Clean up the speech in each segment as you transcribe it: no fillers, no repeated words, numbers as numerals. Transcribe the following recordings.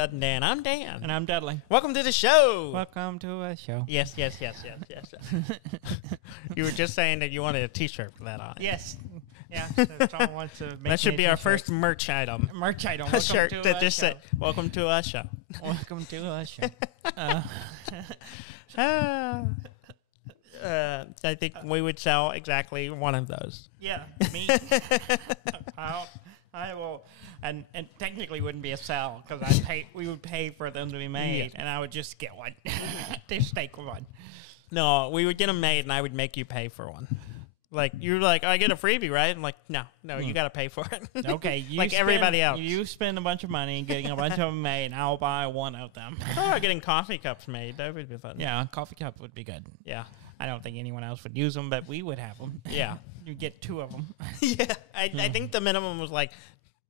Dud and Dan. I'm Dan. And I'm Dudley. Welcome to the show. Welcome to a show. Yes. You were just saying that you wanted a T-shirt for that on. Yes. Yeah. So someone wants to make That should be our first merch item. merch item. A Welcome shirt to that a just show. said, "Welcome to our show." Welcome to a show. I think we would sell exactly one of those. Yeah. Me. I will. And technically wouldn't be a sell because we would pay for them to be made, Yes. and I would just get one. Just take one. No, we would get them made, and I would make you pay for one. Like you're like, I get a freebie, right? I'm like, no, you got to pay for it. Okay, you like everybody else. You spend a bunch of money getting a bunch of them made, and I'll buy one of them. Oh, getting coffee cups made, that would be fun. Yeah, a coffee cup would be good. Yeah. I don't think anyone else would use them, but we would have them. Yeah. You get two of them. Yeah. I think the minimum was like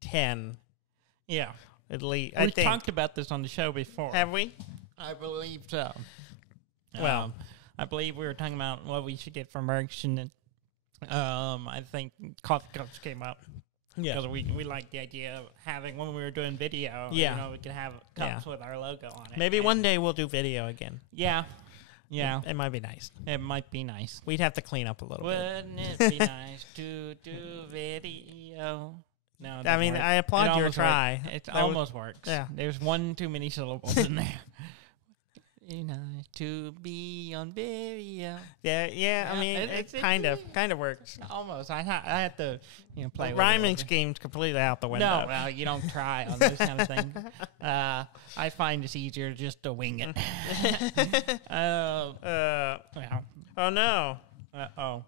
10. Yeah. At least. We talked about this on the show before. Have we? I believe so. Well, I believe we were talking about what we should get for merch, and I think coffee cups came up. Yeah. Because we like the idea of having, when we were doing video, Yeah. we could have cups with our logo on it. maybe one day we'll do video again. Yeah. Yeah. It might be nice. It might be nice. We'd have to clean up a little bit. Wouldn't it be nice to do video? No, it I mean, doesn't work. I applaud It your almost try. It That was- almost works. yeah. There's one too many syllables in there. Be nice to be on video. Yeah. I mean, it kind of works. Almost. I had to, play The with rhyming it. scheme's completely out the window. No, well, you don't try on those kind of things. I find it's easier just to wing it. Oh no. Uh-oh.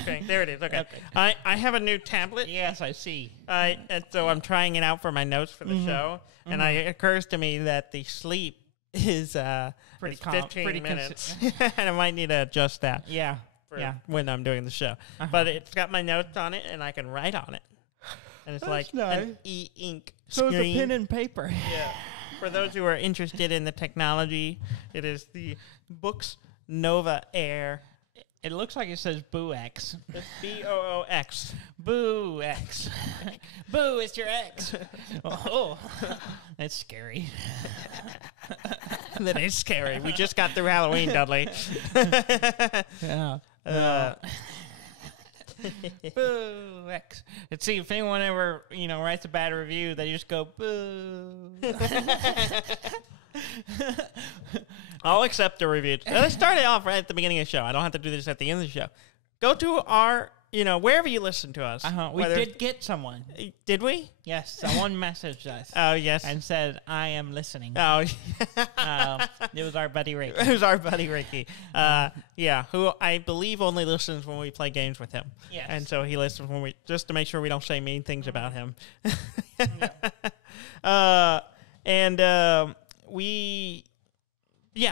Okay, there it is. Okay. Okay. I have a new tablet. Yes, I see. And so I'm trying it out for my notes for the show, and it occurs to me that the sleep is Pretty 15 minutes, and I might need to adjust that Yeah. for when I'm doing the show. But it's got my notes on it, and I can write on it, and it's like an e-ink So screen. it's a pen and paper. Yeah. For those who are interested in the technology, it is the Books Nova Air. It looks like it says Boo X. It's BOOX. Boo X. Boo, it's your ex. Oh, that's scary. That is scary. We just got through Halloween, Dudley. Yeah. Boo X. Let's see if anyone ever, writes a bad review, they just go boo. I'll accept the review. Let's start it off right at the beginning of the show. I don't have to do this at the end of the show. Go to our, wherever you listen to us. We did get someone. Did we? Yes, someone messaged us Oh, yes. and said, I am listening. Oh, It was our buddy Ricky. it was our buddy Ricky. Who I believe only listens when we play games with him. Yes. And so he listens when just to make sure we don't say mean things about him.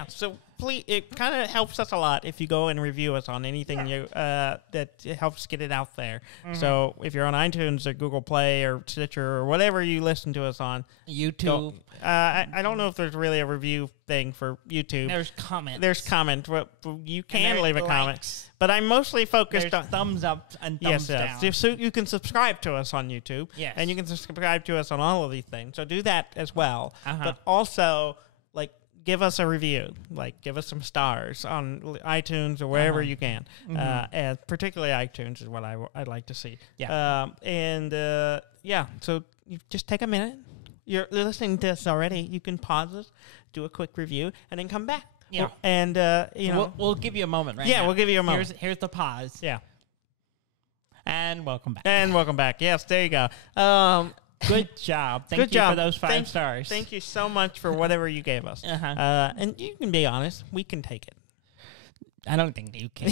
So please, it kind of helps us a lot if you go and review us on anything that helps get it out there. So if you're on iTunes or Google Play or Stitcher or whatever you listen to us on, YouTube. I don't know if there's really a review thing for YouTube. There's comments. There's comments. But you can there's leave a comment. likes. But I'm mostly focused There's on thumbs up and thumbs down. So you can subscribe to us on YouTube. Yes. And you can subscribe to us on all of these things. So do that as well. Uh-huh. But also, give us a review. Give us some stars on iTunes or wherever you can. And particularly iTunes is what I'd like to see. Yeah. So you just take a minute. You're listening to us already. You can pause us, do a quick review, and then come back. Yeah. And, We'll give you a moment right now. Yeah, we'll give you a moment. Here's the pause. Yeah. And welcome back. And welcome back. Yes, there you go. Good job. Thank Good you job. for those 5 stars. Thank you so much for whatever you gave us. Uh-huh. And you can be honest. We can take it. I don't think you can.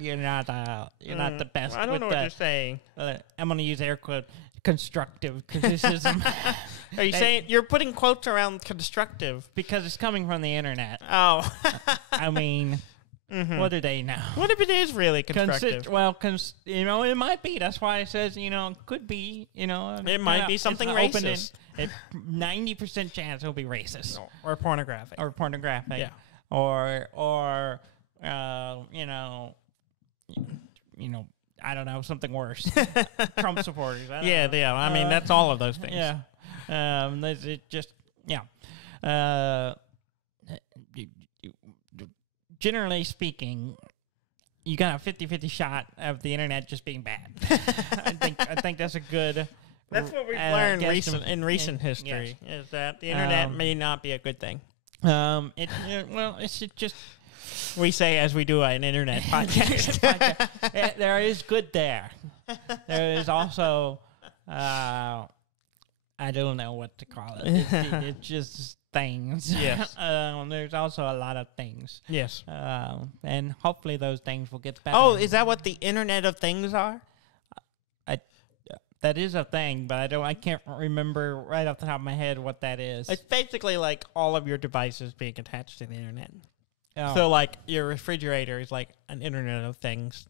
You're not the best. I don't know what you're saying. I'm going to use air quote constructive criticism. Are you saying you're putting quotes around constructive? Because it's coming from the internet. Oh. I mean, what do they know? What if it is really constructive? It might be. That's why it says, could be, It might be something racist. 90% chance it'll be racist. Or pornographic. Or pornographic. Yeah. Or I don't know, something worse. Trump supporters. I don't know. I mean, that's all of those things. Yeah. This is just generally speaking, you got a 50-50 shot of the internet just being bad. I think that's a good. That's what we've learned in recent history, is that the internet may not be a good thing. It's just. We say as we do an internet podcast. There is good there. There is also, I don't know what to call it. It's just things. Yes. There's also a lot of things. Yes. And hopefully those things will get better. Oh, is that what the Internet of Things are? That is a thing, but I can't remember right off the top of my head what that is. It's basically like all of your devices being attached to the internet. Oh. So, like, your refrigerator is like an Internet of Things.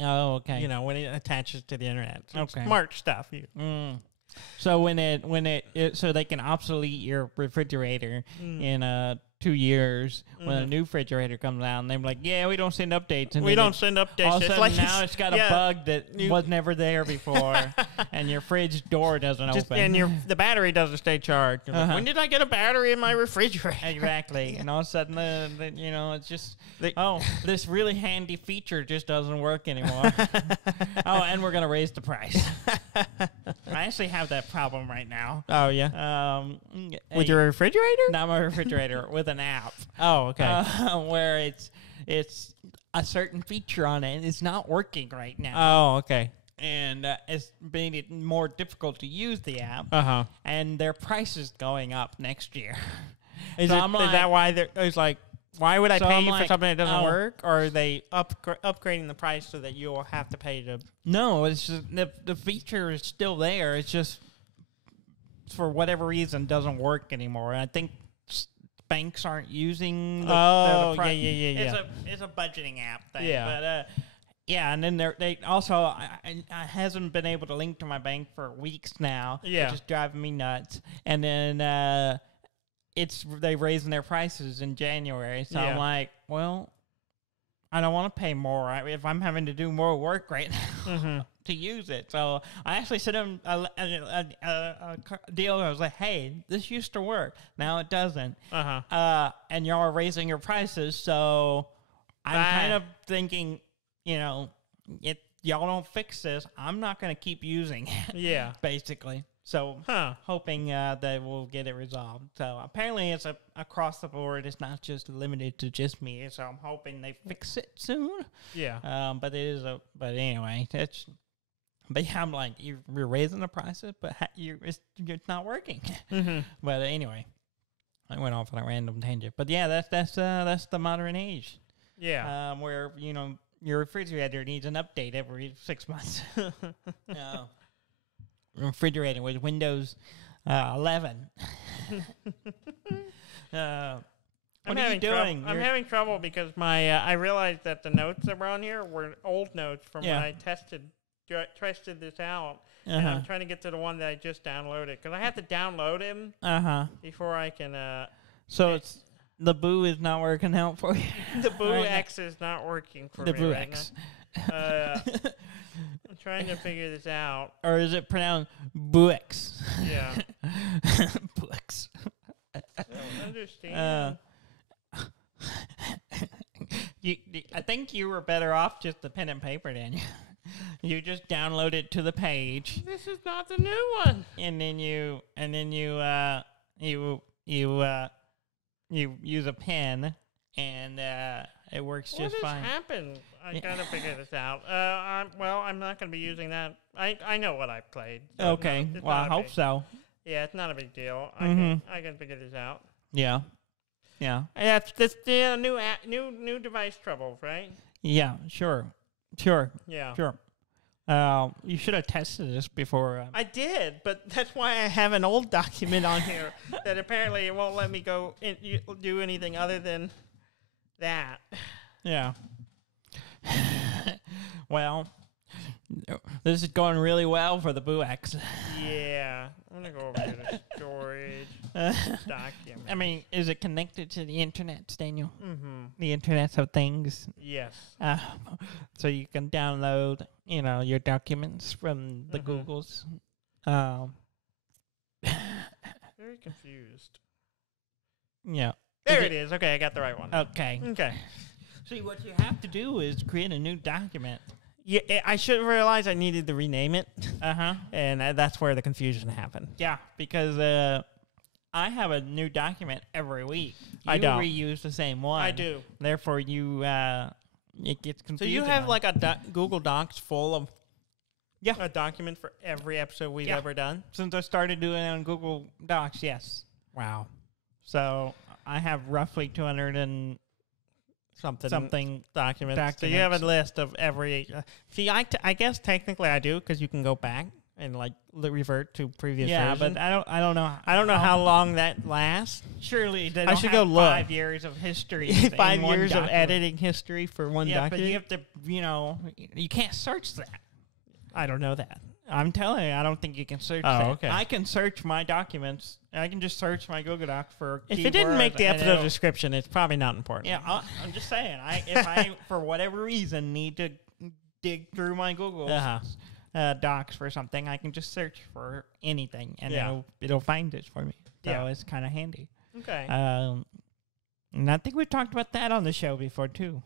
Oh, okay. You know, when it attaches to the internet. So Okay. It's smart stuff. So so they can obsolete your refrigerator in 2 years when a new refrigerator comes out, and they're like, yeah, we don't send updates. And we don't send updates. All of a It's sudden now it's got a bug that was never there before, and your fridge door doesn't open. And the battery doesn't stay charged. Like, when did I get a battery in my refrigerator? Exactly. And all of a sudden, it's just, this really handy feature just doesn't work anymore. And we're going to raise the price. I actually have that problem right now. Oh, yeah. With your refrigerator? Not my refrigerator, with an app. Oh, okay. Where it's a certain feature on it, and it's not working right now. Oh, okay. And it's made it more difficult to use the app. Uh-huh. And their price is going up next year. Is that why it's like, why would I pay you for something that doesn't work? Or are they upgrading the price so that you'll have to pay to... No, it's just the feature is still there. It's just, for whatever reason, doesn't work anymore. And I think banks aren't using the price. Yeah. It's a budgeting app thing. Yeah. But, and then they also, I hasn't been able to link to my bank for weeks now. Yeah. Which is driving me nuts. And then they raising their prices in January. So I'm like, well, I don't want to pay more if I'm having to do more work right now to use it. So I actually sent them a deal. I was like, hey, this used to work. Now it doesn't. And y'all are raising your prices. So I'm kind of thinking, if y'all don't fix this, I'm not going to keep using it. Yeah. Basically. So hoping they will get it resolved. So apparently it's across the board. It's not just limited to just me. So I'm hoping they fix it soon. Yeah. But but anyway, but yeah, I'm like, you're raising the prices, but it's not working. But anyway, I went off on a random tangent. But yeah, that's the modern age. Yeah. Where your refrigerator needs an update every 6 months. Refrigerator with Windows 11. What are you doing? I'm having trouble because I realized that the notes that were on here were old notes from when I tested this out. And I'm trying to get to the one that I just downloaded because I have to download him before I can. So it's the Boo is not working out for you. The Boo X is not working for me. The Boo right X. I'm trying to figure this out. Or is it pronounced Boox? Yeah. Boox. I don't understand. I think you were better off just the pen and paper, Daniel. You just download it to the page. This is not the new one. And then you use a pen, and it works just fine. What has happened? I gotta figure this out. I'm not gonna be using that. I know what I've played. So okay. Well, I hope so. Yeah, it's not a big deal. I can figure this out. Yeah. Yeah. Yeah, it's new device trouble, right? Yeah. Sure. Yeah. Sure. You should have tested this before. I did, but that's why I have an old document on here that apparently it won't let me go do anything other than that. Yeah. Well, this is going really well for the Boo X. Yeah. I'm going to go over to the storage document. I mean, is it connected to the internet, Daniel? Mm-hmm. The Internet of Things? Yes. So you can download, your documents from the Googles. Very confused. Yeah. There it is. Okay, I got the right one. Okay. Okay. See, what you have to do is create a new document. Yeah, I should have realized I needed to rename it. Uh-huh. And that's where the confusion happened. Yeah, because I have a new document every week. I don't. You reuse the same one. I do. Therefore, it gets confusing. So you have like a Google Docs full of Yeah. a document for every episode we've ever done? Since I started doing it on Google Docs, yes. Wow. So I have roughly 200 and something documents. So you have a list of every... see, I guess technically I do, because you can go back and like revert to previous versions. but I don't know. I don't know how long that lasts. Surely they I don't should have go look. 5 years of history. 5 in one years of document. editing history for one Yeah, document. but you have to, you can't search that. I don't know that. I'm telling you, I don't think you can search Oh, that. okay. I can search my documents. I can just search my Google Doc for If it didn't make keywords, the and episode it'll- description, it's probably not important. Yeah, I'm just saying. If I, for whatever reason, need to dig through my Google Docs for something, I can just search for anything, and it'll find it for me. So it's kind of handy. Okay. And I think we've talked about that on the show before, too.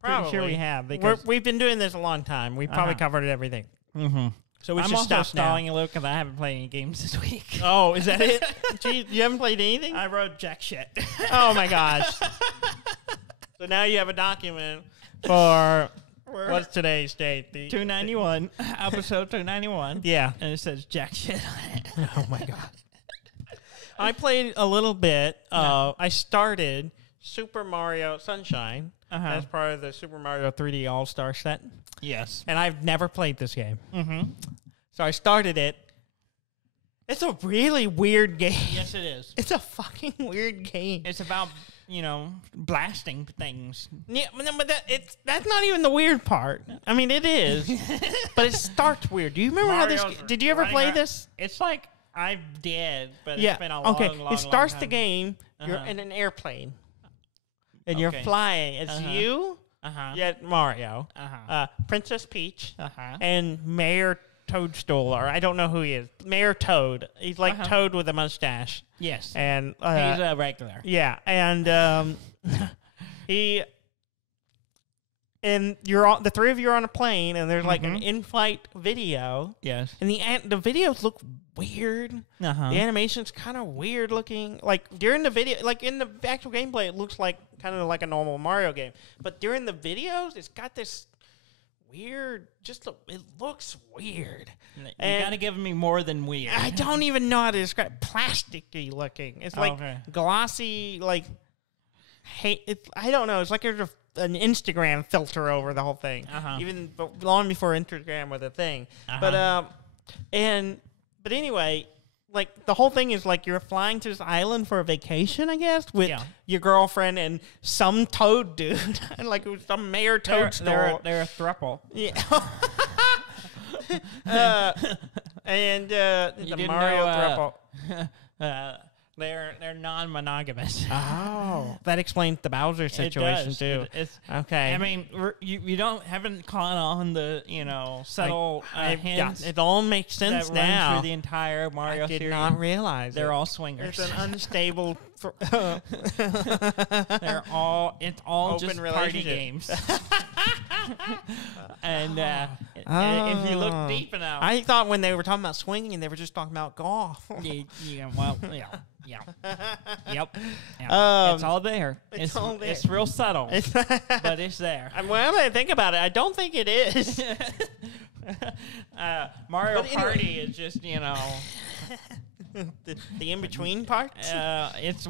Probably. Pretty sure we have. Because We've been doing this a long time. We've probably covered everything. mm-hmm. So we I'm should also stop now. stalling a little because I haven't played any games this week. Oh, is that it? Gee, you haven't played anything? I wrote jack shit. Oh, my gosh. So now you have a document for... what's today's date? 291, episode 291. Yeah. And it says jack shit on it. Oh, my God. I played a little bit. I started Super Mario Sunshine as part of the Super Mario 3D All-Star set. Yes. And I've never played this game. Mm-hmm. So I started it. It's a really weird game. Yes, it is. It's a fucking weird game. It's about, blasting things. Yeah, but that's not even the weird part. I mean, it is. But it starts weird. Do you remember how this... Did you ever play this? It's like I did, but it's been a long, long, it starts long the time. game. You're in an airplane. And you're Okay. flying. It's you, Mario, Princess Peach, and Mayor Toadstool, or I don't know who he is. Mayor Toad. He's like Toad with a mustache. Yes. And he's a regular. Yeah, and and the three of you are on a plane, and there's like an in-flight video. Yes. And the videos look weird. The animation's kind of weird looking. Like during the video, like in the actual gameplay, it looks like kind of like a normal Mario game. But during the videos, it's got this weird. It looks weird. You gotta give me more than weird. I don't even know how to describe. Plasticky looking. It's like glossy. Like, I don't know. It's like there's an Instagram filter over the whole thing. Even long before Instagram was a thing. But anyway, like the whole thing is like you're flying to this island for a vacation, I guess, with your girlfriend and some toad dude, and like it was some Mayor Toadstool. They're a throuple. Yeah. And the Mario Throuple. They're non-monogamous. Oh, that explains the Bowser situation too. Okay. I mean, you haven't caught on the subtle hints. It all makes sense that now. Run through the entire Mario I did series. not realize They're all swingers. It's an unstable. It's all open just party relationship. games. And if you look deep enough, I thought when they were talking about swinging, they were just talking about golf. Yep. It's all there. It's all there. It's real subtle, but it's there. Well, when I think about it, I don't think it is. Mario But anyway. Party is just the in between parts. if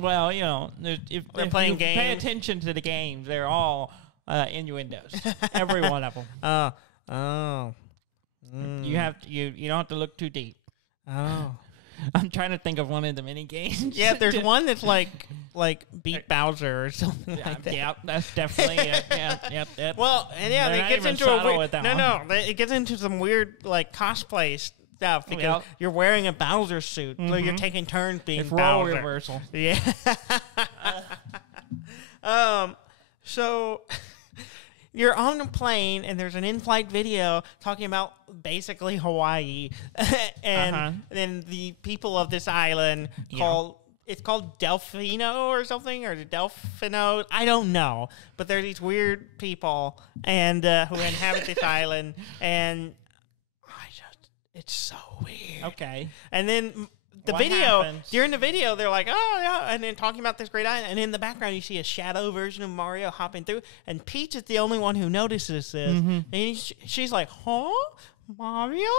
They're playing you Pay games. attention to the games. They're all innuendos. Every one of them. You don't have to look too deep. Oh. I'm trying to think of one of the mini games. Yeah, there's one that's like Beat Bowser or something like that. Yep, that's definitely it. Yep. Well, and They're it not gets even into subtle a weird, with that one. it gets into some weird like cosplay stuff because you're wearing a Bowser suit, so you're taking turns being It's Bowser. role reversal. Yeah. So you're on a plane and there's an in-flight video talking about basically Hawaii, and then the people of this island it's called Delfino or something, or Delfino. I don't know, but they're these weird people and who inhabit this island, and it's so weird. Okay, and then. During the video, they're like, oh, yeah, and then talking about this great island. And in the background, you see a shadow version of Mario hopping through. And Peach is the only one who notices this. And she's like, huh? Mario?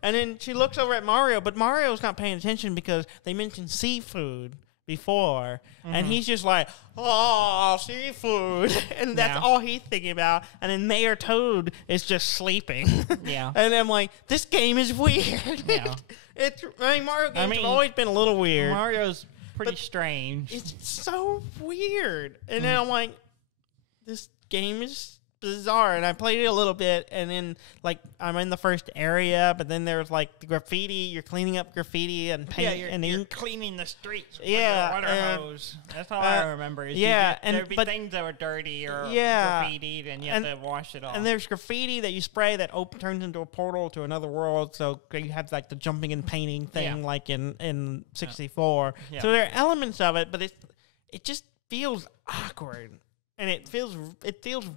And then she looks over at Mario, but Mario's not paying attention because they mentioned seafood before. And he's just like, oh, seafood. And that's all he's thinking about. And then Mayor Toad is just sleeping. And I'm like, this game is weird. Mario games have always been a little weird. Mario's pretty strange. It's so weird. And then I'm like, this game is bizarre. And I played it a little bit, and then like I'm in the first area, but then there's like the graffiti. You're cleaning up graffiti and paint and you're ink. Cleaning the streets with the water hose. That's all I remember. There'd be things that were dirty or graffitied, and you have to wash it off. And there's graffiti that you spray that turns into a portal to another world. So you have like the jumping and painting thing, like in 64. So there are elements of it, but it just feels awkward. And it feels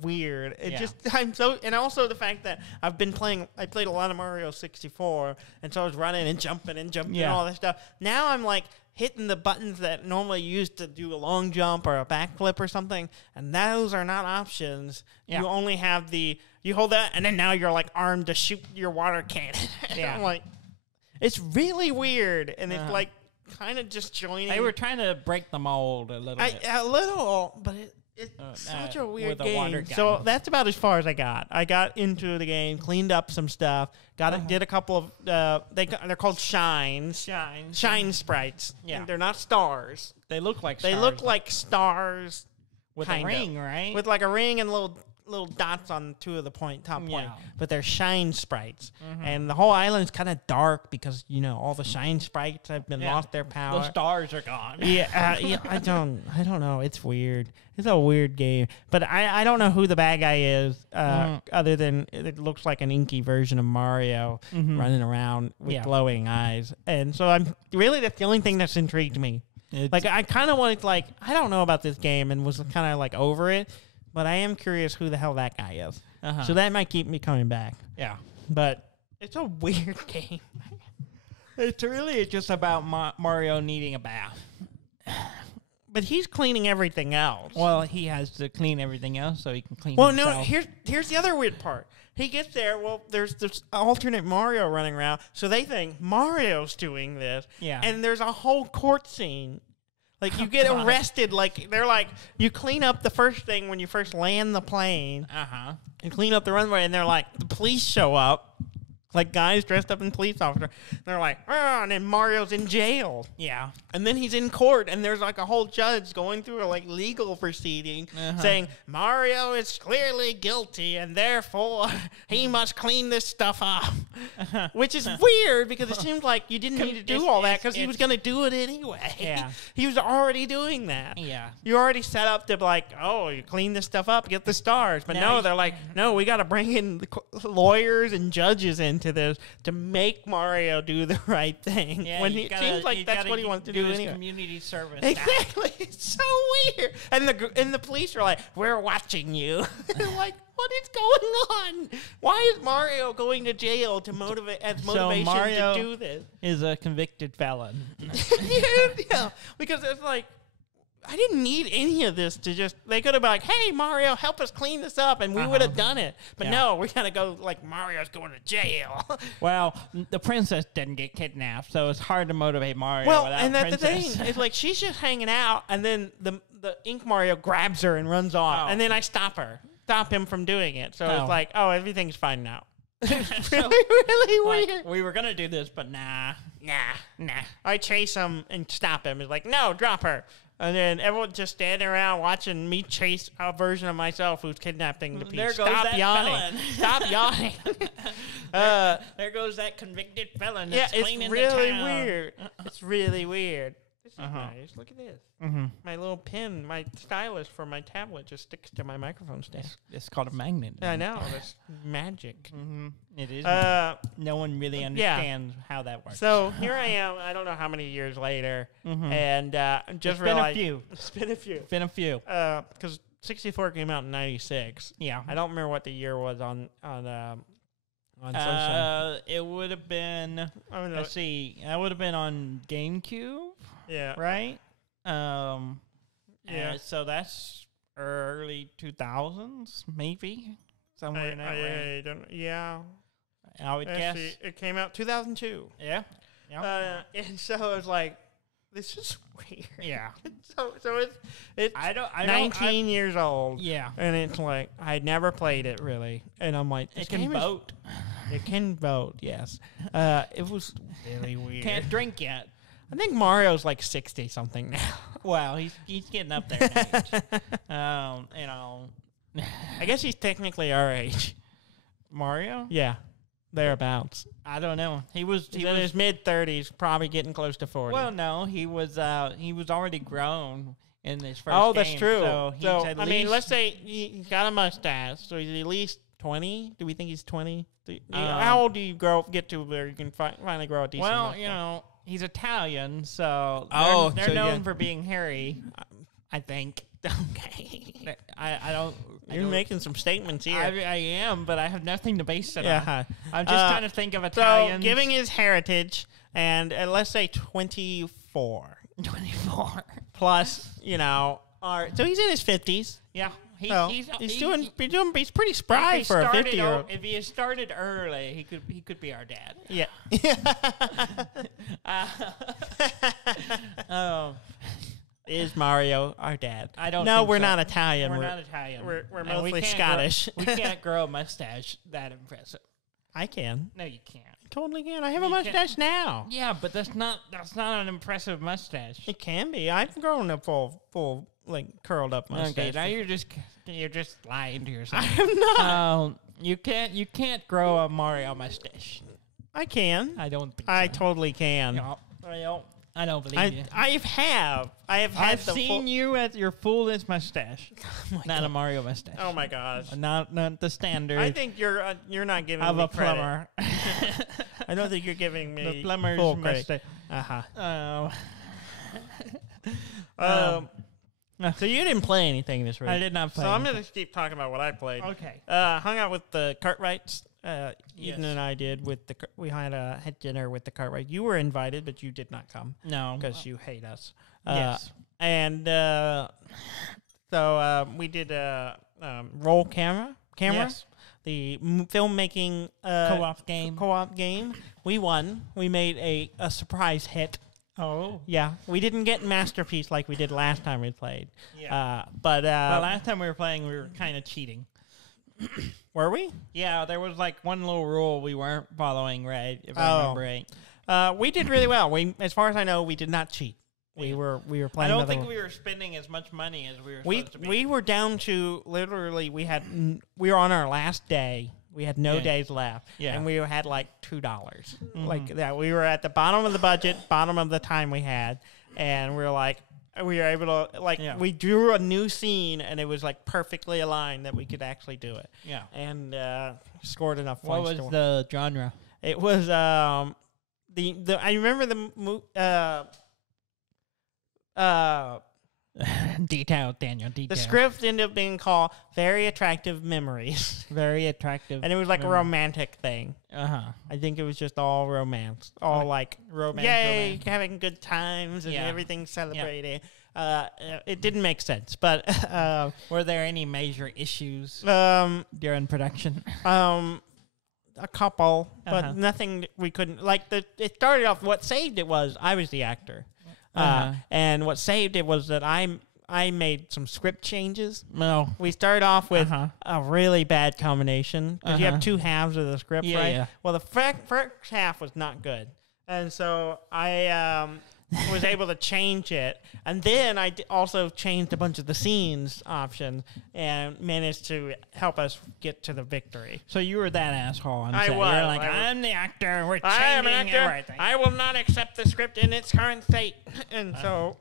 weird. And also the fact that I played a lot of Mario 64, and so I was running and jumping and all that stuff. Now I'm like hitting the buttons that normally used to do a long jump or a backflip or something, and those are not options. You only have you hold that, and then now you're like armed to shoot your water cannon. I'm like, it's really weird, and it's like kind of just joining. They were trying to break the mold a little bit. A little, but it's such a weird game. So that's about as far as I got. I got into the game, cleaned up some stuff, did a couple of they're called shines. Shine sprites. Yeah. And they're not stars. They look like stars. They look like stars with a ring, right? With like a ring and little dots on two of the top point, but they're shine sprites, and the whole island's kind of dark because all the shine sprites have been lost their power. The stars are gone. I don't know. It's weird. It's a weird game, but I don't know who the bad guy is, other than it looks like an inky version of Mario running around with glowing eyes, and so that's the only thing that's intrigued me. I kind of wanted I don't know about this game and was kind of over it. But I am curious who the hell that guy is. So that might keep me coming back. Yeah. But it's a weird game. It's really just about Mario needing a bath. But he's cleaning everything else. Well, he has to clean everything else so he can clean himself. Well, no, here's the other weird part. He gets there, there's this alternate Mario running around, so they think Mario's doing this. Yeah. And there's a whole court scene. You get arrested, they're you clean up the first thing when you first land the plane, and clean up the runway, and they're the police show up, guys dressed up in police officer. They're and then Mario's in jail. Yeah. And then he's in court, and there's a whole judge going through a legal proceeding saying Mario is clearly guilty, and therefore he must clean this stuff up. Which is weird because it seems like you didn't need to do all that because he was going to do it anyway. Yeah. He was already doing that. Yeah. You already set up to you clean this stuff up, get the stars. But no, they're no, we got to bring in lawyers and judges into this to make Mario do the right thing. Yeah, when it seems like that's what he wants to do anyway. Community service. Exactly. It's so weird. And the police are we're watching you. I'm what is going on? Why is Mario going to jail to motivation to do this? Is a convicted felon. yeah, because it's I didn't need any of this to they could have been hey, Mario, help us clean this up, and we would have done it. But no, we got to go Mario's going to jail. Well, the princess didn't get kidnapped, so it's hard to motivate Mario without and that's princess. the thing. It's she's just hanging out, and then the Ink Mario grabs her and runs off, and then I stop him from doing it. So it's everything's fine now. It's really weird. We were going to do this, but nah. I chase him and stop him. It's no, drop her. And then everyone just standing around watching me chase a version of myself who's kidnapping the piece. There goes that felon. Stop yawning. There goes that convicted felon that's cleaning really the town. weird. It's really weird. This is nice. Look at this. Mm-hmm. My little pen, my stylus for my tablet just sticks to my microphone stand. It's called a magnet. I know. That's magic. Mm-hmm. It is. No one really understands how that works. So here I am. I don't know how many years later, and just it's realized been a few. It's been a few. It's been a few. Because 64 came out in '96. Yeah. I don't remember what the year was on Sunshine. It would have been. Let's see. That would have been on GameCube. Yeah. Right. Yeah. So that's early 2000s, maybe somewhere in that range. I would guess. See, it came out 2002. Yeah. And so I was like, this is weird. Yeah. so it's 19 years old. Yeah. And it's like, I'd never played it really. And I'm like, it can vote. It can vote, yes. It was really weird. Can't drink yet. I think Mario's like 60 something now. Well, he's getting up there in age. I guess he's technically our age. Mario? Yeah. Thereabouts. I don't know. He was in his mid-30s, probably getting close to 40. Well, no, he was already grown in his first game. That's true. So I mean, let's say he's got a mustache, so he's at least 20. Do we think he's 20? How old do you get to where you can finally grow a decent mustache? Well, he's Italian, so they're so known for being hairy, I think. Okay. I don't... You're making some statements here. I am, but I have nothing to base it on. I'm just trying to think of Italians. So, giving his heritage, and let's say 24. 24. Plus, so he's in his 50s. Yeah. He's pretty spry for a 50-year-old. If he had started early, he could be our dad. Yeah. Is Mario our dad? I don't. No, think we're so. not Italian. We're not Italian. We're mostly Scottish. We can't grow a mustache that impressive. I can. No, you can't. I totally can. I have a mustache now. Yeah, but that's not an impressive mustache. It can be. I've grown a full like curled up mustache. Okay, now you're just lying to yourself. I'm not. You can't grow a Mario mustache. I can. I don't think I so. totally can. No, I don't believe you. I've seen you at your fullest mustache. Not a Mario mustache. Oh my gosh. Not the standard. I think you're not giving of me a credit. plumber. I don't think you're giving me the plumber's full mustache. So you didn't play anything this week. I did not play. So I'm going to keep talking about what I played. Okay. Hung out with the Cartwrights. Yes. Ethan and I did we had dinner with the Cartwright. You were invited, but you did not come. No, because you hate us. Yes. And so we did Roll Camera. Yes. The filmmaking co-op game. We won. We made a surprise hit. Oh. Yeah. We didn't get Masterpiece like we did last time we played. Yeah. But last time we were playing, we were kind of cheating. Were we? Yeah, there was like one little rule we weren't following, right? If I remember right. We did really well. As far as I know, we did not cheat. We were playing. I don't think we were spending as much money as we were supposed to be. We were down to literally we were on our last day. We had no days left, and we had like $2, like that. We were at the bottom of the budget, bottom of the time we had, and we were able to we drew a new scene, and it was like perfectly aligned that we could actually do it. Yeah, and scored enough points. What was the genre? It was I remember detailed, Daniel. Detailed. The script ended up being called "Very Attractive Memories." Very attractive, and it was like a romantic thing. I think it was just all romance, all like romance, having good times and everything celebrated. It didn't make sense, but were there any major issues during production? A couple, but nothing we couldn't it started off. What saved it was I was the actor. And what saved it was that I made some script changes. No, we started off with a really bad combination because you have two halves of the script, right? Yeah. Well, the first half was not good, and so I was able to change it. And then I also changed a bunch of the scenes options and managed to help us get to the victory. So you were that asshole on set. I was. You're like, I'm the actor. We're I am an changing actor. everything. I will not accept the script in its current state. And so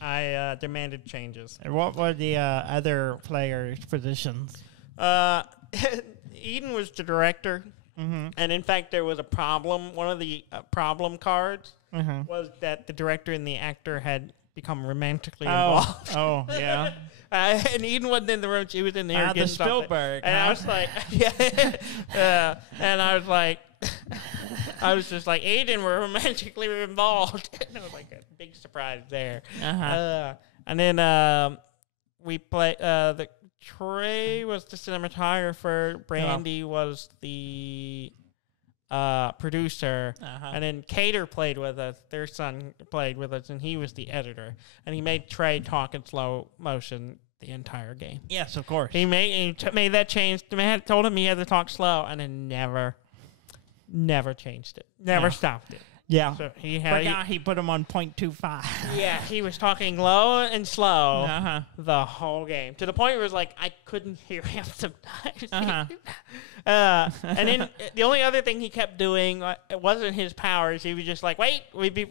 I demanded changes. And what were the other players' positions? Eden was the director. And in fact, there was a problem. One of the problem cards was that the director and the actor had become romantically involved. Oh, yeah. And Eden wasn't in the room; she was in there. The Spielberg. And I was like, and I was like, I was just like, Eden, we're romantically involved. And it was like a big surprise there. And then we played the. Trey was the cinematographer. Brandy was the producer. And then Cater played with us. Their son played with us, and he was the editor. And he made Trey talk in slow motion the entire game. Yes, of course. He made that change. The man told him he had to talk slow, and then never changed it. Never stopped it. Yeah. So he put him on 0.25. Yeah, he was talking low and slow the whole game, to the point where it was like I couldn't hear him sometimes. And then the only other thing he kept doing, it wasn't his powers. He was just like, wait.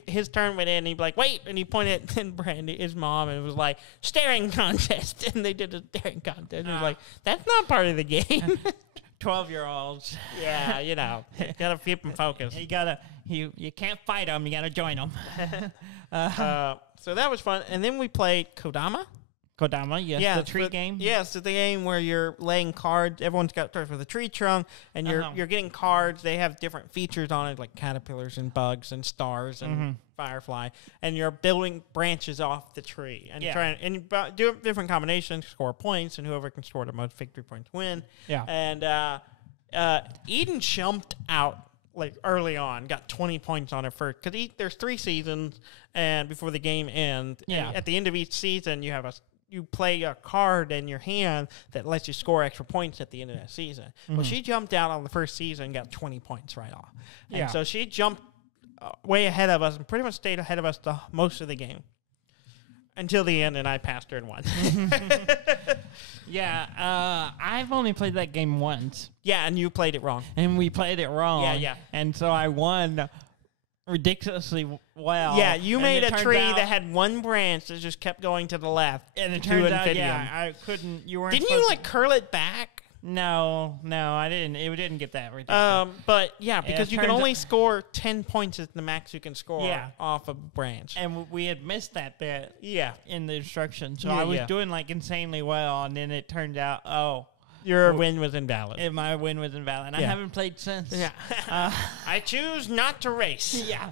His turn went in, and he'd be like, wait. And he pointed at Brandy, his mom, and it was like, staring contest. And they did a staring contest. And he was like, that's not part of the game. 12-year-olds. Yeah, you gotta keep them focused. You can't fight them. You gotta join them. So that was fun, and then we played Kodama. Kodama, yes, the tree game. Yes, it's the game where you're laying cards. Everyone's got starts with a tree trunk, and you're getting cards. They have different features on it, like caterpillars and bugs and stars and firefly, and you're building branches off the tree and do different combinations, score points, and whoever can score the most victory points win. Yeah, and Eden jumped out like early on, got 20 points on it first, because there's 3 seasons, and before the game ends, at the end of each season, you play a card in your hand that lets you score extra points at the end of that season. Well, she jumped out on the first season and got 20 points right off. And so she jumped way ahead of us and pretty much stayed ahead of us the most of the game until the end, and I passed her and won. I've only played that game once. Yeah, and you played it wrong. And we played it wrong. Yeah. And so I won ridiculously well. Yeah, you made a tree that had one branch that just kept going to the left. And it turns out, I couldn't. You weren't. Didn't you curl it back? No, I didn't. It didn't get that ridiculous. But yeah, because you can only score 10 points is the max you can score off a branch. And we had missed that bit. Yeah, in the instructions. So I was doing insanely well, and then it turned out, your win was invalid. My win was invalid. And I haven't played since. Yeah. I choose not to race. Yeah.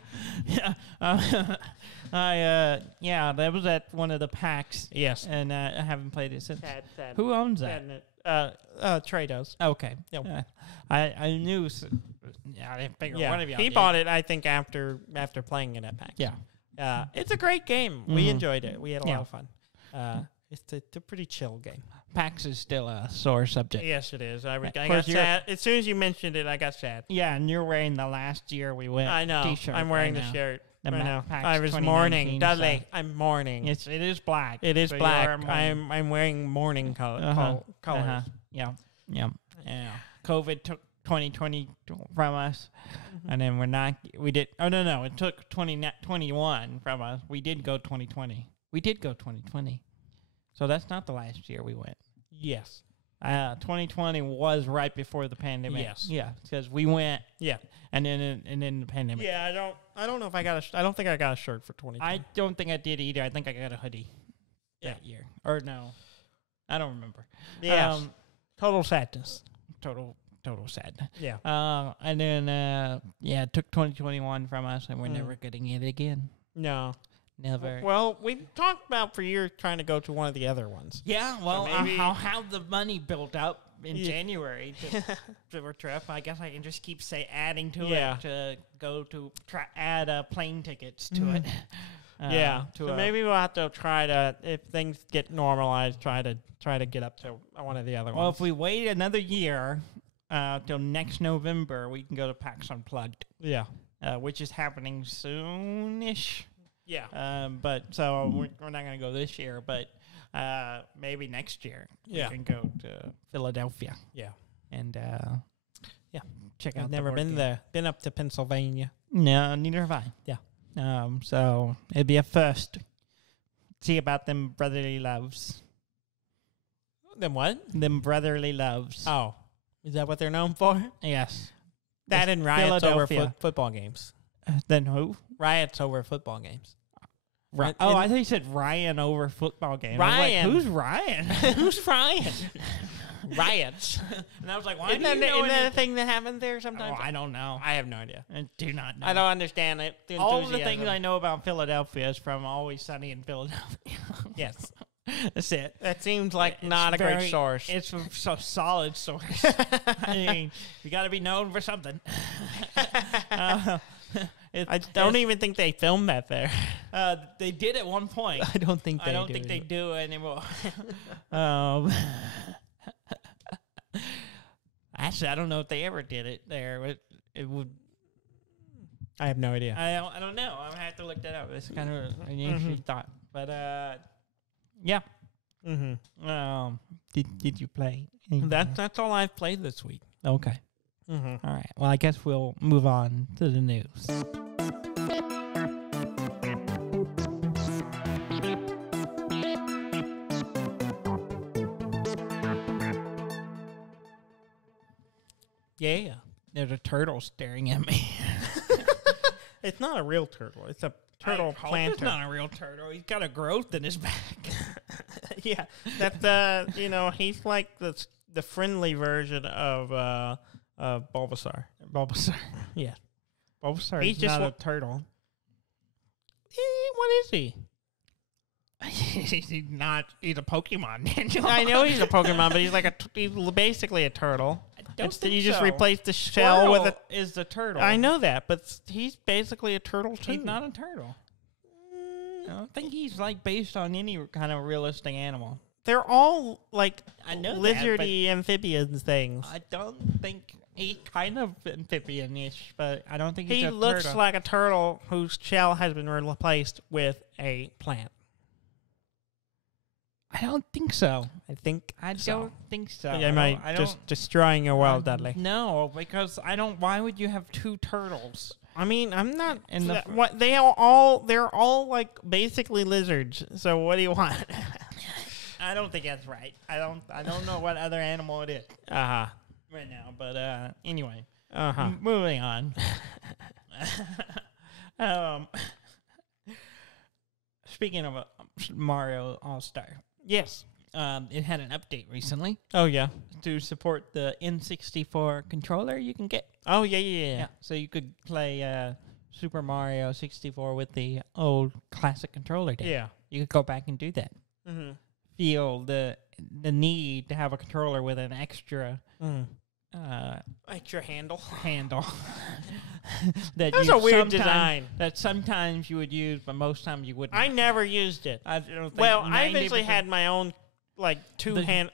That was at one of the PAX. Yes. And I haven't played it since. Sad. Who owns that? Trey does. Okay. Yep. I knew. I didn't figure one of y'all He bought it, I think, after playing it at PAX. Yeah. It's a great game. We enjoyed it. We had a lot of fun. It's a pretty chill game. PAX is still a sore subject. Yes, it is. I got sad. As soon as you mentioned it, I got sad. Yeah, and you're wearing the last year we went I know. T-shirt. I'm wearing the shirt. I know. I was mourning. Dudley, I'm mourning. It is black. It is black. I'm wearing mourning colors. Yeah. COVID took 2020 from us, and then it took 2021 from us. We did go 2020. So that's not the last year we went. Yes. 2020 was right before the pandemic. Yes. Yeah, because we went. Yeah. And then the pandemic. Yeah, I don't know if I don't think I got a shirt for 2020. I don't think I did either. I think I got a hoodie that year. Or no. I don't remember. Yeah. Total sadness. Total sadness. Yeah. And then it took 2021 from us, and we're never getting it again. No. Never. Well, we talked about for years trying to go to one of the other ones. Yeah, well, I'll have the money built up in January to our trip. I guess I can just keep adding to it to go to add plane tickets to it. So maybe we'll have to try to, if things get normalized, try to get up to one of the other ones. Well, if we wait another year till next November, we can go to PAX Unplugged. Yeah. which is happening soonish. Yeah. But so we're not going to go this year, but maybe next year we can go to Philadelphia. Yeah. And yeah, check out. I've never been there. Been up to Pennsylvania. No, neither have I. Yeah. So it'd be a first. See about them brotherly loves. Them what? Them brotherly loves. Oh, is that what they're known for? Yes. That and riots over Philadelphia. football games. Then who? Riots over football games. I thought you said Ryan over football game. Ryan. I was like, who's Ryan? Who's Ryan? Riots. And I was like, why Isn't that a thing that happens there sometimes? Oh, I don't know. I have no idea. I do not know. I don't understand it. All of the things I know about Philadelphia is from Always Sunny in Philadelphia. Yes. That's it. That seems like not a great source. It's a solid source. I mean, you got to be known for something. I don't even think they filmed that there. They did at one point. I don't think they do. I don't think they do anymore. Actually, I don't know if they ever did it there. It would. I have no idea. I don't know. I'm gonna have to look that up. It's kind of an interesting thought. But yeah. Mm-hmm. Did you play? That's all I've played this week. Okay. Mm-hmm. All right. Well, I guess we'll move on to the news. Yeah. There's a turtle staring at me. It's not a real turtle. It's a turtle planter. It's not a real turtle. He's got a growth in his back. Yeah. That's he's like the friendly version of Bulbasaur. Bulbasaur. Yeah. Bulbasaur He's is just not a turtle. What is he? He's not. He's a Pokemon. I know he's a Pokemon, but he's like he's basically a turtle. You just replace the shell with a. Is the turtle? I know that, but he's basically a turtle too. He's not a turtle. I don't think he's like based on any kind of realistic animal. They're all like I know lizardy amphibians things. I don't think he's kind of amphibian-ish, but I don't think he he's a looks turtle. like a turtle whose shell has been replaced with a plant. I don't think so. I don't think so. Am I just destroying your world, Dudley? No, because I don't. Why would you have two turtles? I mean, I'm not. In the what they're all like basically lizards. So what do you want? I don't think that's right. I don't know what other animal it is. Right now, but anyway. Moving on. Speaking of Mario All-Star. Yes. It had an update recently. Oh, yeah. To support the N64 controller you can get. Oh, yeah. So you could play Super Mario 64 with the old classic controller deck. Yeah. You could go back and do that. Mm-hmm. Feel the need to have a controller with an extra extra handle. That's a weird design. That sometimes you would use, but most times you wouldn't. I never used it. I don't think I eventually had my own like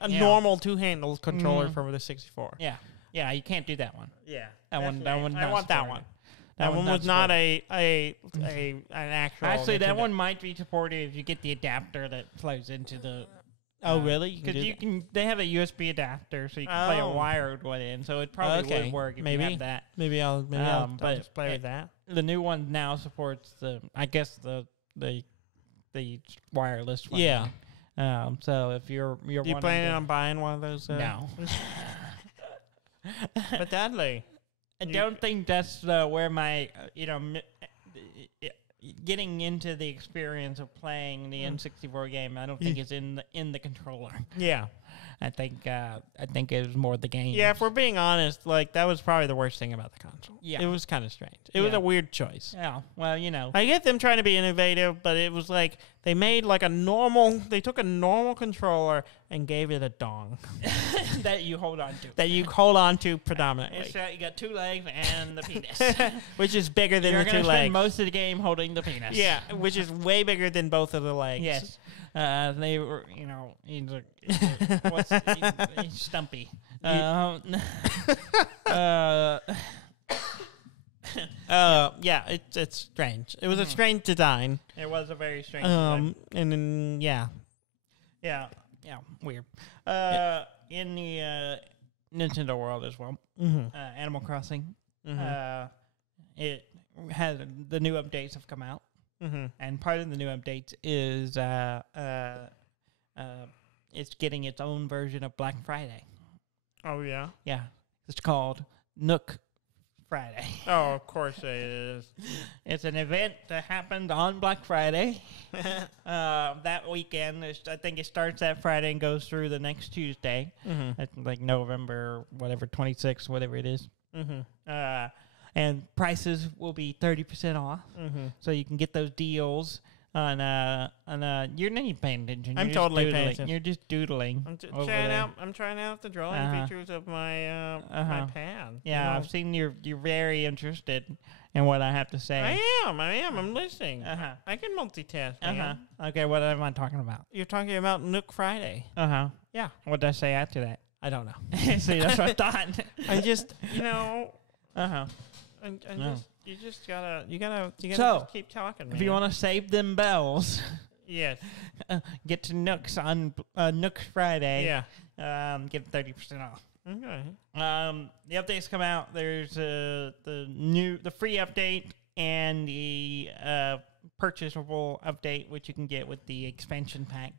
normal two-handle controller for the 64. Yeah, you can't do that one. Yeah, that one. I want that one. That one was not an actual. Actually, that Nintendo. one might be supported if you get the adapter that plugs into the. Oh, really? Because you can. They have a USB adapter, so you can play a wired one in. So it probably would work if you have that. Maybe I'll just play with that. The new one now supports the wireless one. Yeah. So if you're you planning on buying one of those? No. But Dudley, I don't think that's where my getting into the experience of playing the N64 game. I don't think it's in the controller. Yeah. I think it was more the game. Yeah, if we're being honest, like that was probably the worst thing about the console. Yeah. It was kind of strange. It was a weird choice. Yeah. Well, I get them trying to be innovative, but it was like they made like they took a normal controller and gave it a dong. that you hold on to. That you hold on to predominantly. It's, you got two legs and the penis. Which is bigger than You're the 2 legs. spend most of the game holding the penis. Yeah, which is way bigger than both of the legs. Yes. They were, he's Yeah, it's strange. It was a strange design. It was a very strange design. And then, yeah, weird. In the Nintendo world as well, Animal Crossing, it has the new updates have come out, and part of the new updates is it's getting its own version of Black Friday. Oh, yeah? Yeah, it's called Nook Friday. Oh, of course it is. It's an event that happened on Black Friday. That weekend, I think it starts that Friday and goes through the next Tuesday. Like November, whatever, 26th, whatever it is. And prices will be 30% off. So you can get those deals on you're not even paying attention. I'm totally paying attention. You're just doodling. I'm trying out the drawing features of my my pad. Yeah, I've seen you're very interested in what I have to say. I am. I'm listening. I can multitask. Okay, what am I talking about? You're talking about Nook Friday. Yeah. What did I say after that? I don't know. See, that's what I thought. I just, you just gotta just keep talking, man. If you want to save them bells, yes, get to Nooks on Nook Friday. Yeah, get 30% off. Okay. The updates come out. There's the free update and the purchasable update, which you can get with the expansion pack.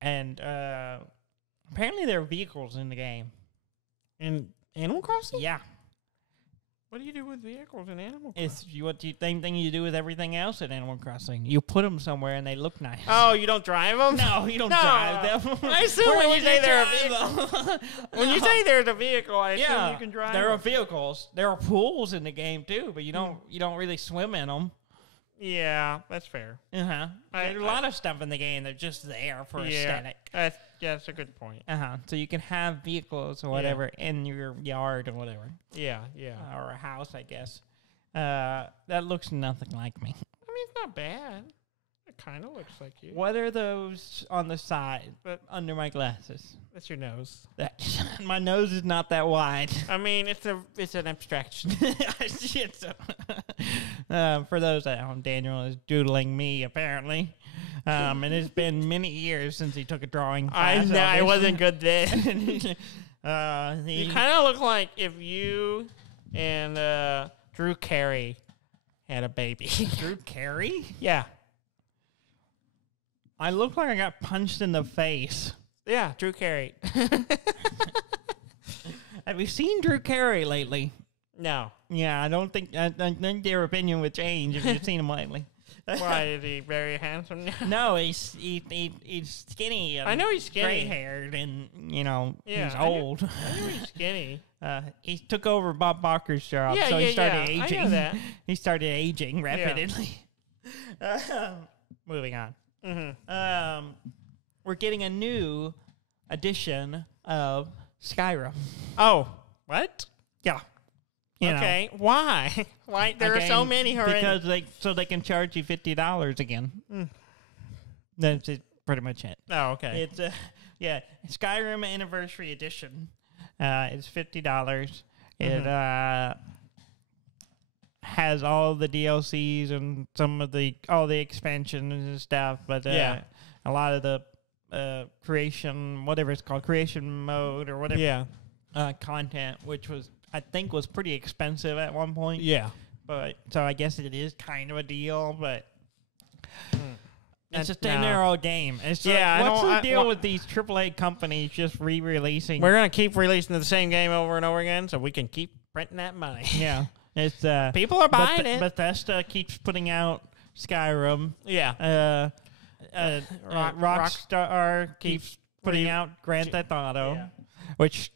And apparently there are vehicles in the game. In Animal Crossing? Yeah. What do you do with vehicles in Animal Crossing? It's same thing you do with everything else in Animal Crossing. You put them somewhere and they look nice. Oh, you don't drive them? No, you don't drive them. I assume when you say they're a vehicle. When you say there's a vehicle, I assume you can drive them. There are vehicles. There are pools in the game too, but you don't really swim in them. Yeah, that's fair. There's a lot of stuff in the game that's just there for aesthetic. That's a good point. So you can have vehicles or whatever in your yard or whatever. Yeah. Or a house, I guess. That looks nothing like me. I mean, it's not bad. It kind of looks like you. What are those on the side, but under my glasses? That's your nose. My nose is not that wide. I mean, it's an abstraction. For those at home, Daniel is doodling me, apparently. And it's been many years since he took a drawing class. I wasn't good then. You kind of look like if you and Drew Carey had a baby. Drew Carey? Yeah. I look like I got punched in the face. Yeah, Drew Carey. Have you seen Drew Carey lately? No. Yeah, I think their opinion would change if you've seen him lately. Why, is he very handsome now? No, he's skinny. And I know he's skinny. Gray-haired and, he's I old. know he's skinny. He took over Bob Barker's job, so he started aging. I know that. He started aging rapidly. Moving on. We're getting a new edition of Skyrim. Oh, what? Yeah. Okay, why? Why there are so many already? Because they can charge you $50 again. That's pretty much it. Oh, okay. It's Skyrim Anniversary Edition. It's $50. It has all the DLCs and all the expansions and stuff, but a lot of the creation, whatever it's called, creation mode or whatever, content, which I think was pretty expensive at one point. Yeah. But so I guess it is kind of a deal, but it's just a narrow game. It's what's the deal with these AAA companies just re-releasing? We're gonna keep releasing the same game over and over again, so we can keep printing that money. Yeah, it's people are buying it. Bethesda keeps putting out Skyrim. Yeah. Rockstar keeps putting out Grand Theft Auto, which.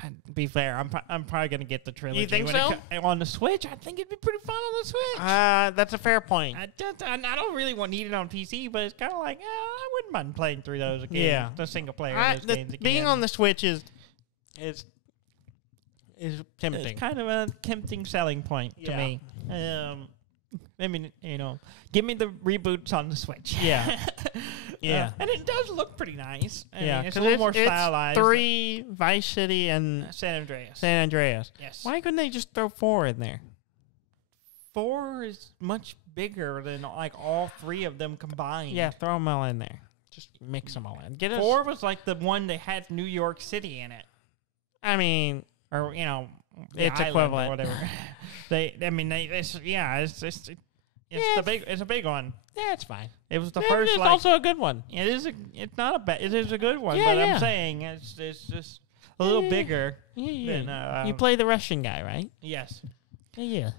To be fair, I'm probably going to get the trilogy. You think so? On the Switch, I think it'd be pretty fun on the Switch. That's a fair point. I don't really need it on PC, but it's kind of like, I wouldn't mind playing through those again. Yeah. The single player those games again. Being on the Switch is tempting. It's kind of a tempting selling point to me. I mean, give me the reboots on the Switch. Yeah. Yeah. And it does look pretty nice. I Yeah, mean, it's a little more stylized. 3, Vice City, and San Andreas. San Andreas. Yes. Why couldn't they just throw 4 in there? 4 is much bigger than like all 3 of them combined. Yeah, throw them all in there. Just mix them all in. Get 4 was like the one that had New York City in it, I mean, or it's island equivalent. or whatever. It's a big one. Yeah, it's fine. It was the Yeah, first. it's Like, also a good one. it's not a bad. It is a good one, Yeah, but yeah. I'm saying it's just a little bigger. Yeah, Than, you play the Russian guy, right? Yes. Yeah.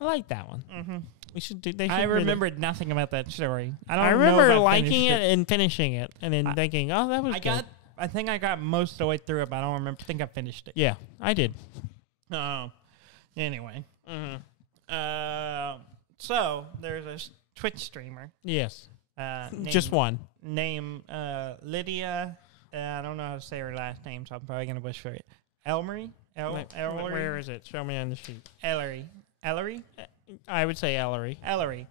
I like that one. Mm-hmm. We should do. They should I really- remembered nothing about that story. I remember liking it and finishing it, and then I- thinking, "Oh, that was good." I think I got most of the way through it, but I don't remember. I think I finished it. Yeah, I did. Oh. Anyway. So there's a Twitch streamer. Yes, Named, just one. Name Lydia. I don't know how to say her last name, so I'm probably gonna butcher it. Ellery. Where is it? Show me on the sheet. Ellery. I would say Ellery. Ellery.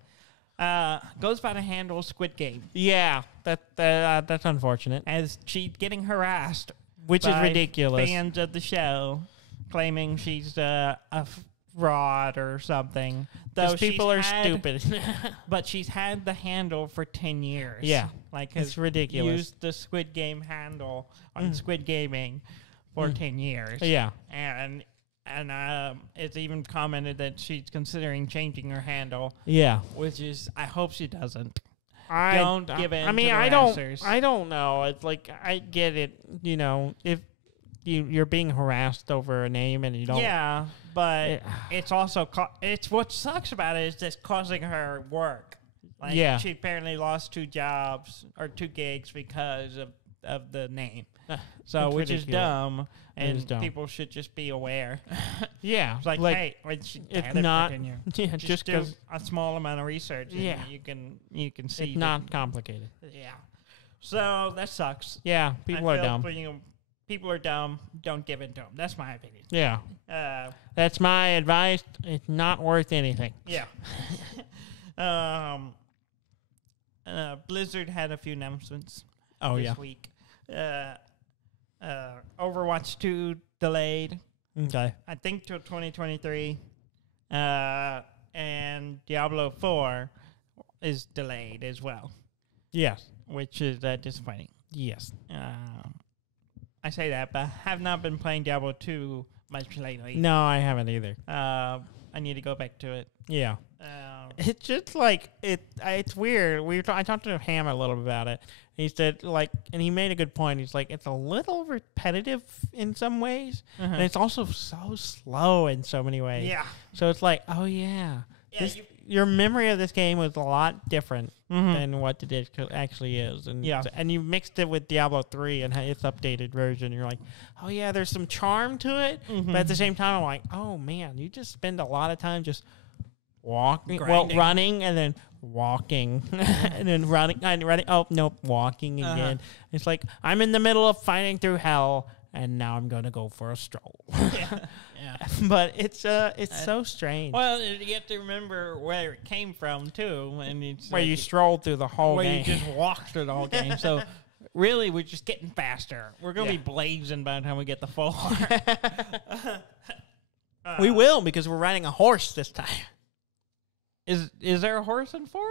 Goes by the handle Squid Game. Yeah, that's unfortunate. As she's getting harassed, Which is by ridiculous. Fans of the show claiming she's a fraud or something. Because Though people are she's had- stupid. But she's had the handle for 10 years. Yeah, Like it's has ridiculous. used the Squid Game handle on Squid Gaming for 10 years. Yeah. And it's even commented that she's considering changing her handle, Yeah. which is, I hope she doesn't. I Don't give in I mean, to the I don't. harassers. I don't know. It's like I get it. If you're being harassed over a name and you don't. Yeah, but It- it's also it's what sucks about it is just causing her work. Like, Yeah. she apparently lost 2 jobs or 2 gigs because of the name. So It's which is ridiculous. dumb, It is and dumb. people should just be aware. Yeah. It's like, hey, when she it's had it for not. 10 years, Yeah. just do Because a small amount of research. And Yeah. you can see it's that- not complicated. Yeah. So that sucks. Yeah. People I are feel dumb. People are dumb. Don't give in to them. That's my opinion. Yeah. That's my advice. It's not worth anything. Yeah. Blizzard had a few announcements this week. Overwatch 2 delayed, Okay. I think, till 2023. And Diablo 4 is delayed as well, Yes. which is disappointing. Yes. I say that, but I have not been playing Diablo 2 much lately. No, I haven't either. I need to go back to it. Yeah. It's just like it's weird. I talked to Ham a little bit about it. He said and he made a good point. He's like, it's a little repetitive in some ways, and it's also so slow in so many ways. Yeah. So it's like, oh yeah, Yeah, your memory of this game was a lot different than what it actually is. And Yeah. and you mixed it with Diablo 3 and its updated version. You're like, oh yeah, there's some charm to it, but at the same time, I'm like, oh man, you just spend a lot of time just walking, Grinding. running, and then walking, and then running, and running. Oh nope, walking again. It's like I'm in the middle of fighting through hell, and now I'm gonna go for a stroll. Yeah. But it's so strange. Well, you have to remember where it came from too, and it's Where like you strolled through the whole where game. you just walked through the whole game. So really, we're just getting faster. We're gonna Yeah. be blazing by the time we get the 4. We will, because we're riding a horse this time. Is there a horse in 4?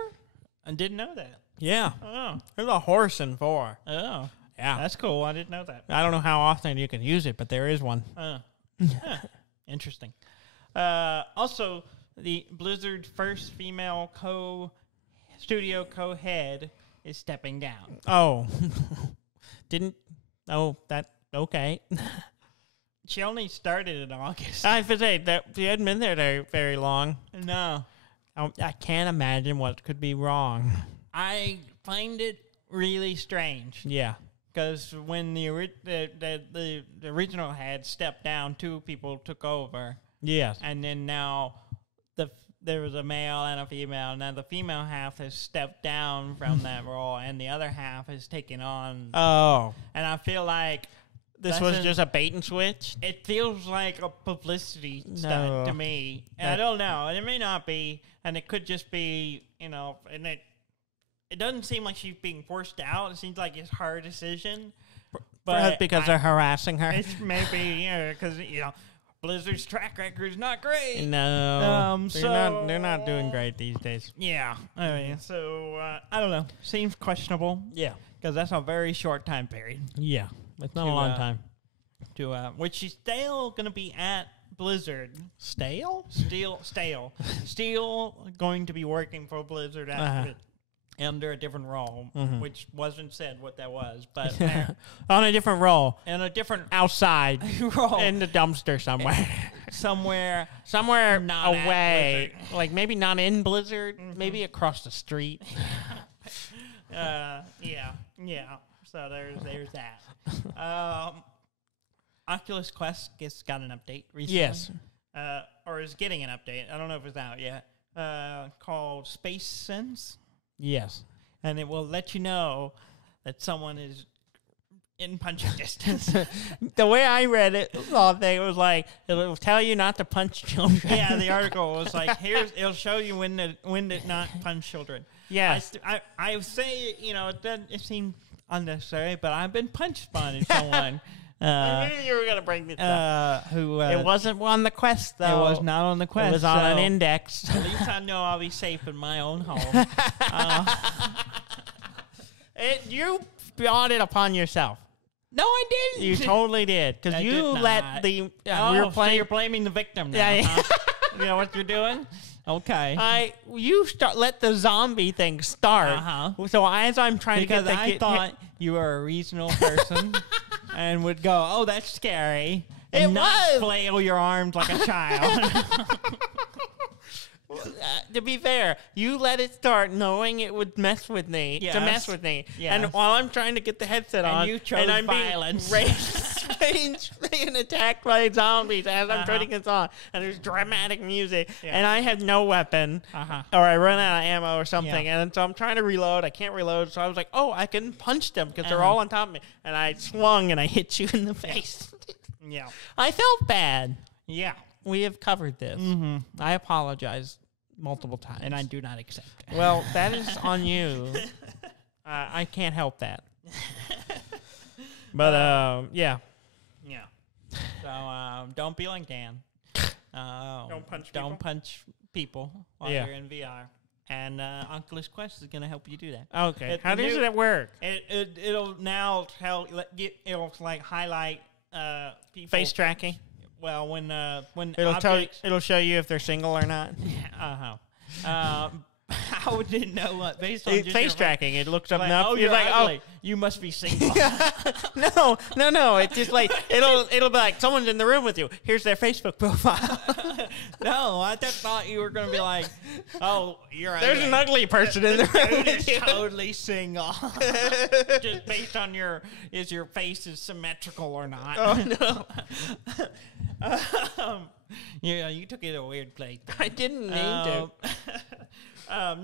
I didn't know that. Yeah, Oh, there's a horse in 4. oh, Yeah, that's cool. I didn't know that. I don't know how often you can use it, but there is one. Interesting. Also, the Blizzard first female studio co-head is stepping down. Oh, that okay. She only started in August. I have to say that she hadn't been there very, very long. No. I can't imagine what could be wrong. I find it really strange Yeah. because when the original head stepped down, 2 people took over, Yes. and then now there was a male and a female. Now the female half has stepped down from that role, and the other half has taken on. Oh, And I feel like this that's was an- just a bait and switch. it feels like a publicity No. stunt to me. And I That- don't know. And it may not be, and it could just be, and it doesn't seem like she's being forced out. It seems like it's her decision. Perhaps because they're harassing her. It's maybe because Blizzard's track record is not great. No, they're not doing great these days. Yeah, I mean, so I don't know. Seems questionable. Yeah, because that's a very short time period. Yeah, it's not a long time. Which she's still gonna be at Blizzard. Stale. Still going to be working for Blizzard under a different role, which wasn't said what that was, but on a different role, in a different outside role in the dumpster somewhere, somewhere not away, like maybe not in Blizzard, maybe across the street. Yeah. So there's that. Oculus Quest got an update recently. Yes, or is getting an update. I don't know if it's out yet. Called Space Sense. Yes. And it will let you know that someone is in punching distance. The way I read it, it was like, it'll tell you not to punch children. Yeah, the article was like, it'll show you when to not punch children. Yes. I say, it seems unnecessary, but I've been punch by someone. I knew you were going to bring this up. It wasn't on the Quest, though. It was not on the Quest. It was on an index. At least I know I'll be safe in my own home. You brought it upon yourself. No, I didn't. You totally did. Because you let the... we were playing, so you're blaming the victim now, huh? You know what you're doing? Okay. Let the zombie thing start. So as I'm trying because to get I thought you were a reasonable person and would go, oh, that's scary. And not flail your arms like a child. To be fair, you let it start knowing it would mess with me. Yes. To mess with me. Yes. And while I'm trying to get the headset on, you chose and I'm violence. being attacked by zombies as I'm turning this on, and there's dramatic music, and I have no weapon, or I run out of ammo or something, and so I'm trying to reload. I can't reload, so I was like, oh, I can punch them because they're all on top of me. And I swung and I hit you in the face. Yeah. I felt bad. Yeah. We have covered this. I apologize multiple times. And I do not accept. Well, that is on you. I can't help that. But, yeah. Yeah. So, don't be like Dan. Don't punch people while you're in VR. And Oculus Quest is going to help you do that. Okay. How does it work? It'll now it'll like highlight people. Face tracking? Well, when it'll show you if they're single or not. How would it know what based on face tracking? It looks up enough. Oh, you're like, ugly. You must be single. No. It's just like it'll be like someone's in the room with you. Here's their Facebook profile. No, I just thought you were gonna be like, oh, you're there's an ugly person in the room. Dude is totally single. Just based on your face is symmetrical or not. Oh no. Yeah, you took it a weird place. I didn't mean to.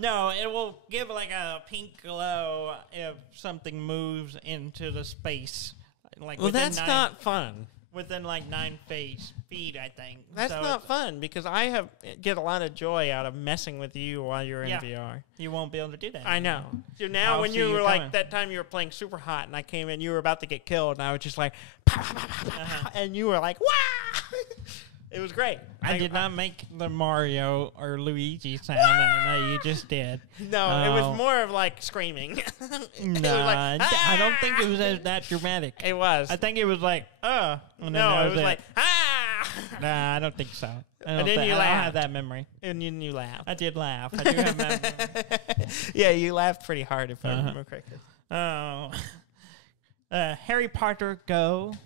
No, it will give like a pink glow if something moves into the space. Like that's not fun. Within like 9 feet, I think. That's not fun because I get a lot of joy out of messing with you while you're in VR. You won't be able to do that. I know. So now when you were like that time you were playing super hot and I came in, you were about to get killed and I was just like, and you were like, wow. It was great. I did not make the Mario or Luigi sound. I know you just did. No, it was more of like screaming. Nah, I don't think it was that dramatic. It was. I think it was like, no, it was like, ah. Nah, I don't think so. And then you laughed. I don't have that memory. And then you laughed. I did laugh. I do have memory. Yeah, you laughed pretty hard if I remember correctly. Oh. Harry Potter Go.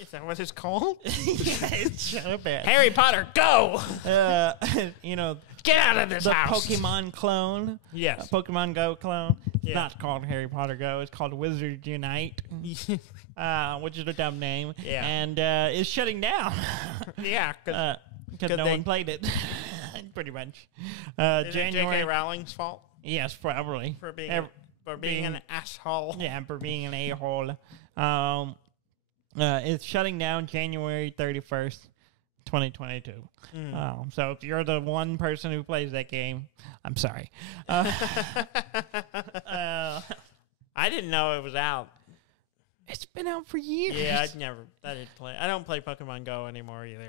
Is that what it's called? Yeah, Harry Potter, go! Get out of this house. Pokemon clone. Yes. Pokemon Go clone. Yeah. It's not called Harry Potter Go. It's called Wizards Unite, which is a dumb name. Yeah. And it's shutting down. Yeah. Because no one played it. Pretty much. Is it J.K. Rowling's fault? Yes, probably. For being an asshole. Yeah, for being an a-hole. It's shutting down January 31st, 2022. So if you're the one person who plays that game, I'm sorry. I didn't know it was out. It's been out for years. Yeah, I didn't play. I don't play Pokemon Go anymore either.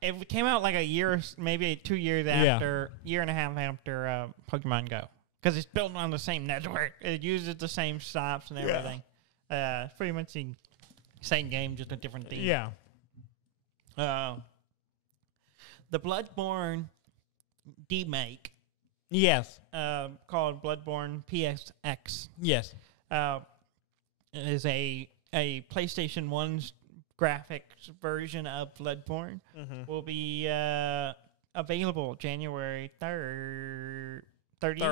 It came out like a year, maybe 2 years after, year and a half after Pokemon Go, because it's built on the same network. It uses the same stops and everything. Pretty much the same game, just a different theme. Yeah. The Bloodborne remake. Yes. Called Bloodborne PSX. Yes. Is a PlayStation 1's graphics version of Bloodborne. Will be available January 3rd. 30.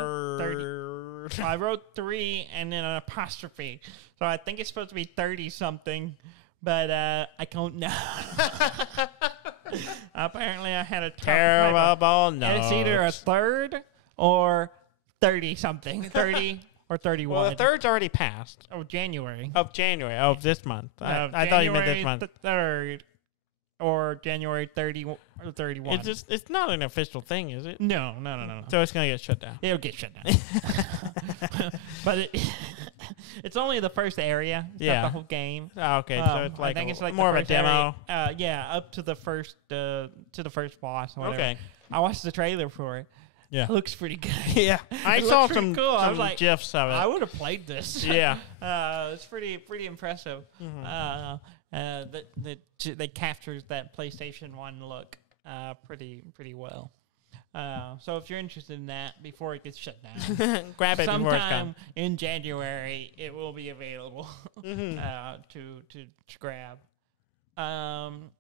I wrote 3 and then an apostrophe. So I think it's supposed to be 30-something, but I don't know. Apparently I had a terrible note. It's either a 3rd or 30-something. 30 or 31. Well, the 3rd's already passed. Oh, January. Of January. Of this month. I thought you meant this month. 3rd or January 30 or 31. It's not an official thing, is it? No. So it's going to get shut down. It'll get shut down. But it's only the first area, not the whole game. Oh, okay. So it's like, I think it's like more of a demo. Up to the first boss. Or whatever. Okay. I watched the trailer for it. Yeah. It looks pretty good. Yeah. I saw some cool. I was like, GIFs of it. I would have played this. Yeah. It's pretty impressive. That captures that PlayStation 1 look pretty well. So if you're interested in that before it gets shut down, grab it before it's sometime gone. in January it will be available to grab. And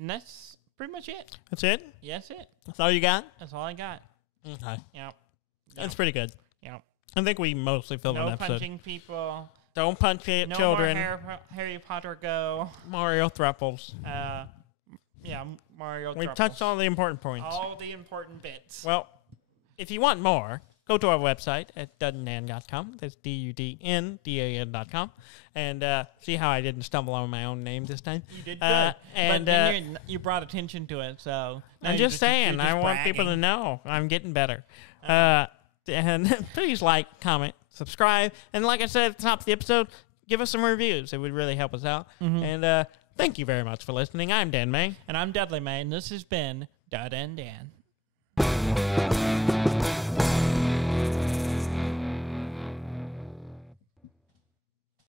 that's pretty much it. That's it? Yes, it. That's all you got? That's all I got. Okay. Yep. That's pretty good. Yep. I think we mostly filled an No episode. punching people. Don't punch children. No more Harry Potter Go. Mario Throuples. Mario We Throuples. touched all the important points. All the important bits. Well, if you want more, go to our website at duddan.com. That's DUDNDAN.com. And see how I didn't stumble on my own name this time. You did good. And but you brought attention to it, so... I'm just saying, I want people to know I'm getting better. And please like, comment, subscribe. And like I said at the top of the episode, give us some reviews. It would really help us out. And thank you very much for listening. I'm Dan May. And I'm Dudley May, and this has been Dud and Dan.